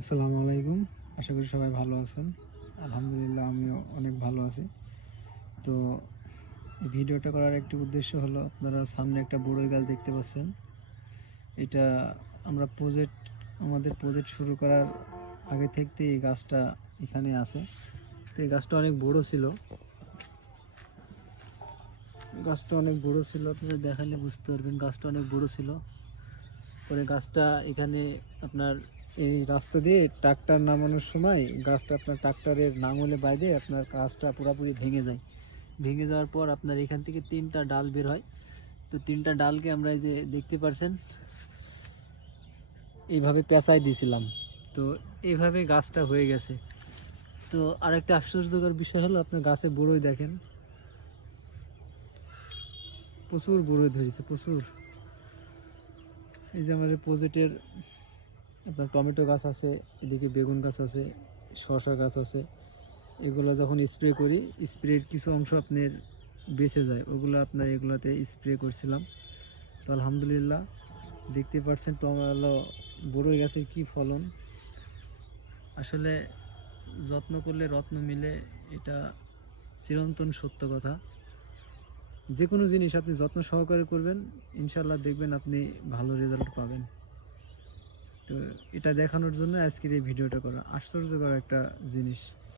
আসসালামু আলাইকুম। আশা করি সবাই ভালো আছেন। আলহামদুলিল্লাহ আমিও অনেক ভালো আছি। তো এই ভিডিওটা করার একটি উদ্দেশ্য হলো, আপনারা সামনে একটা বড়ই গাছ দেখতে পাচ্ছেন। এটা আমরা আমাদের প্রজেক্ট শুরু করার আগে থাকতেই এই গাছটা এখানে আছে। তো এই গাছটা অনেক বড় ছিল। আপনারা দেখালে বুঝতে পারবেন গাছটা অনেক বড় ছিল। পরে গাছটা এখানে আপনার এই রাস্তা দিয়ে ট্রাক্টর নামানোর সময় গাছটা আপনার ট্রাক্টরের নাঙলে বাইরে আপনার গাছটা পুরোপুরি ভেঙে যায়। ভেঙে যাওয়ার পর আপনার এখান থেকে 3টা ডাল বের হয়। তো 3টা ডালকে আমরা এই যে দেখতে পাচ্ছেন এইভাবে পেঁচাই দিয়েছিলাম। তো এইভাবে গাছটা হয়ে গেছে। তো আরেকটা আশ্চর্যকর বিষয় হলো, আপনার গাছে বড়ই দেখেন, প্রচুর বড়ই ধরেছে, প্রচুর। এই যে আমাদের প্রজেক্টের আপনার টমেটো গাছ আছে, এদিকে বেগুন গাছ আছে, শসা গাছ আছে। এগুলো যখন স্প্রে করি, স্প্রের কিছু অংশ আপনার বেঁচে যায়, ওগুলো আপনার এগুলোতে স্প্রে করছিলাম। তো আলহামদুলিল্লাহ দেখতে পাচ্ছেন টমেটো বড়ই গাছের কি ফলন। আসলে যত্ন করলে রত্ন মিলে, এটা চিরন্তন সত্য কথা। যে কোনো জিনিস আপনি যত্ন সহকারে করবেন, ইনশাল্লাহ দেখবেন আপনি ভালো রেজাল্ট পাবেন। তো এটা দেখানোর জন্য আজকের এই ভিডিওটা করা, আশ্চর্যকর একটা জিনিস।